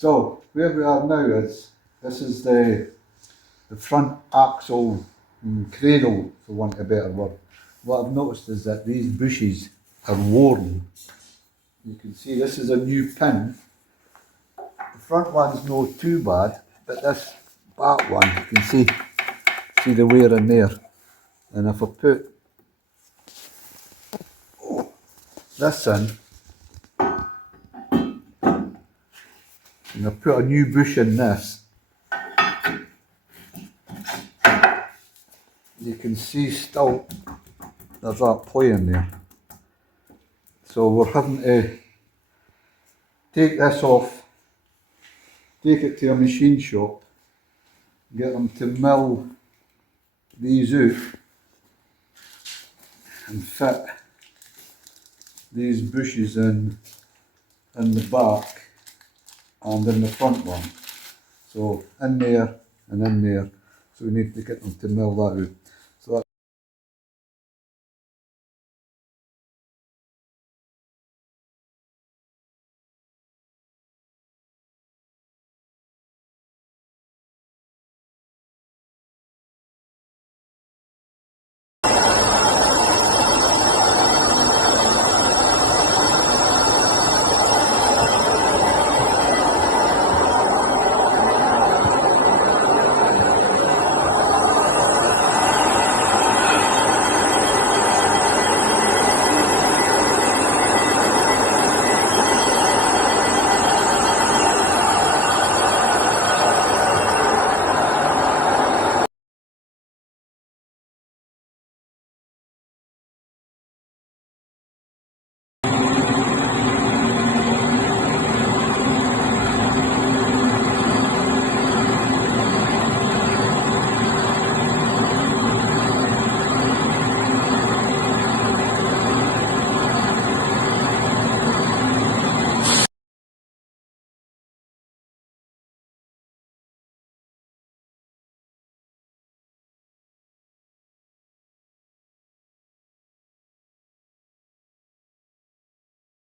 So where we are now is, this is the front axle cradle, for want of a better word. What I've noticed is that these bushes are worn. You can see this is a new pin. The front one's not too bad, but this back one, you can see the wear in there. And if I put this in, and I put a new bush in this, you can see still there's that play in there. So we're having to take this off, take it to a machine shop, get them to mill these out and fit these bushes in the back and in the front one. So in there and in there. So we need to get them to mill that out.